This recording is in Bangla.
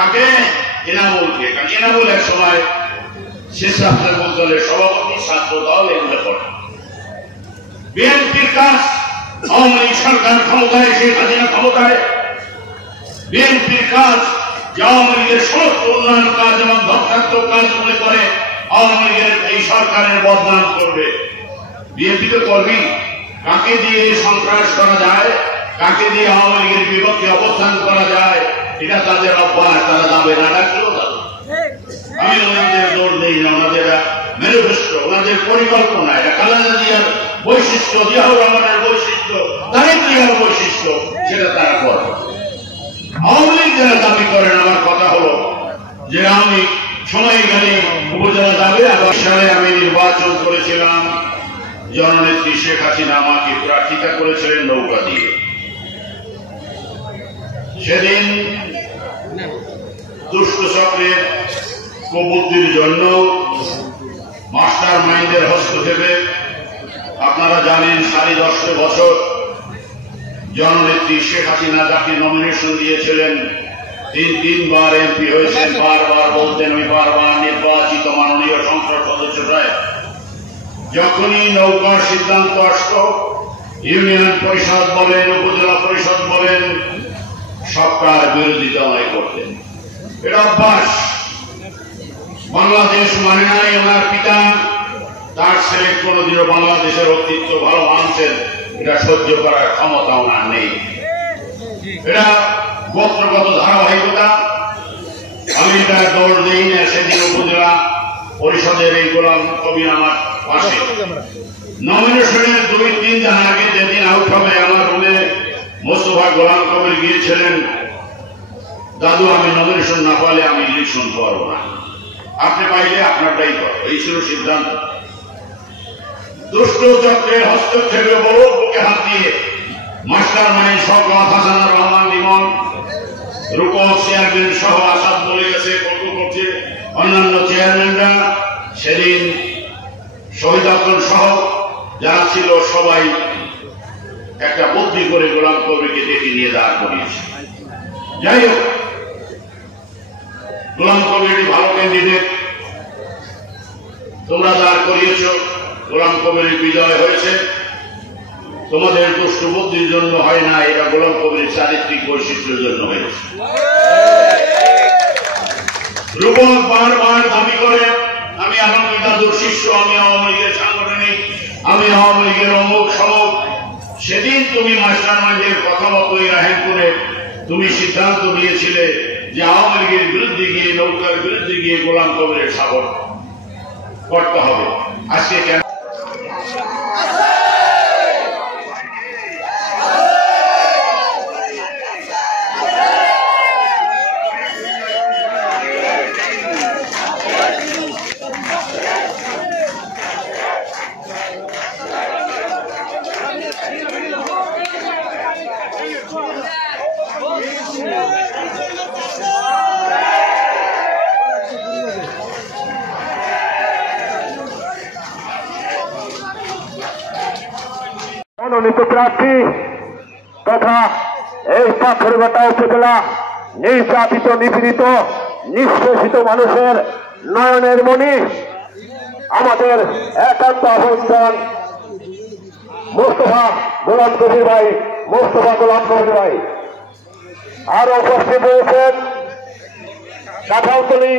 কাকে? এনামুলকে। কারণ এনামুল এক সময় স্বেচ্ছাসেবক দলের সভাপতি, ছাত্র দল এগুলো করে। বিএনপির কাজ আওয়ামী লীগ সরকার ক্ষমতায়, শেখ হাসিনা ক্ষমতায়, বিএনপির কাজ যে আওয়ামী লীগের সমস্ত উন্নয়ন কাজ এবং ধর্ষাত্মক কাজ মনে করে আওয়ামী লীগের এই সরকারের বদনাম করবে। বিএনপি তো করবি। কাকে দিয়ে সন্ত্রাস করা যায়, কাকে দিয়ে আওয়ামী লীগের বিপক্ষে অবস্থান করা যায়, এটা তাদের অভ্যাস। তারা যাবে না, ডাকলেও যাবে। আমি ওনাদের দৌড় নেই না, ওনাদের ম্যানিফেস্টো, ওনাদের পরিকল্পনা, এটা খালেদা জিয়ার বৈশিষ্ট্য, জিয়াউর রহমানের বৈশিষ্ট্য, তারেক জিয়ার বৈশিষ্ট্য, সেটা তারা করবে। আওয়ামী লীগ যারা দাবি করেন, আমার কথা হলো যে আমি সময় গেলে উপজেলা যাবে। ২০০৮ সালে আমি নির্বাচন করেছিলাম, জননেত্রী শেখ হাসিনা আমাকে প্রার্থিতা করেছিলেন নৌকা দিয়ে। সেদিন দুষ্ট চক্রের কুবুদ্ধির জন্য, মাস্টার মাইন্ডের হস্তক্ষেপে আপনারা জানেন 10.5 বছর জননেত্রী শেখ হাসিনা যাকে নমিনেশন দিয়েছিলেন, তিনবার এমপি হয়েছেন, বারবার বলতেন আমি বারবার নির্বাচিত মাননীয় সংসদ সদস্য সাহেব। যখনই নৌকার সিদ্ধান্ত আসত, ইউনিয়ন পরিষদ বলেন, উপজেলা পরিষদ বলেন, সরকার বিরোধিতা করতেন। এটা অভ্যাস। বাংলাদেশ মানে নাই ওনার পিতা, তার ছেলে কোনদিনও বাংলাদেশের অস্তিত্ব ভালো মানছেন, এটা সহ্য করার ক্ষমতা ওনার নেই। এটা গোত্রগত ধারাবাহিকতা। আমি এটা দৌড় দিই না। সেদিন উপজেলা পরিষদের এই গোলাম কবির আমার পাশে নমিনেশনের 2-3 দিন আগে যেদিন আউট হবে, আমার রুমে মোস্তফা গোলাম কবির গিয়েছিলেন, দাদু আমি নমিনেশন না পালে আমি ইলেকশন করবো না, আপনি পাইলে আপনারটাই করো, এই ছিল সিদ্ধান্ত। দুষ্ট চক্রের হস্তক্ষেপে বড় বুকে হাত দিয়ে মাস্টার মাইন্ড শওকত, হাসানুর রহমান লিমন, রূপক চেয়ারম্যান সহ আসাদ বলে গেছে, কত করছে অন্যান্য চেয়ারম্যানরা, সেদিন শহীদ আফ্রিন সহ যারা ছিল সবাই একটা বুদ্ধি করে গোলাম কবিরকে ডেকে নিয়ে দাঁড় করিয়েছে। যাই হোক, গোলাম কবির ভালো ক্যান্ডিডেট, তোমরা দাঁড় করিয়েছ, গোলাম কবিরের বিজয় হয়েছে। তোমাদের দুষ্ট বুদ্ধির জন্য হয় না, এটা গোলাম কবিরের চারিত্রিক বৈশিষ্ট্যের জন্য হয়েছে। রূপক বারবার দাবি করে আমি আলমগীর দাদুর শিষ্য, আমি আওয়ামী লীগের সাংগঠনিক, আমি আওয়ামী লীগের অমুক সমক। সেদিন তুমি মাস্টার মাইন্ডের কথা মতোই রাহেন করে তুমি সিদ্ধান্ত নিয়েছিলে যে আওয়ামী লীগের বিরুদ্ধে গিয়ে, নৌকার বিরুদ্ধে গিয়ে গোলাম কবিরের সাপোর্ট করতে হবে। আজকে কেন মনোনীত প্রার্থী তথা এই পাথরঘাটা উপজেলা নির্যাতিত, নিপীড়িত, নিষ্পেষিত মানুষের নয়নের মণি, আমাদের একান্ত আহ্বান মোস্তফা গোলাম কবির ভাই, মোস্তফা গোলাম কবির ভাই। আরো উপস্থিত রয়েছেন কাঁঠালতলী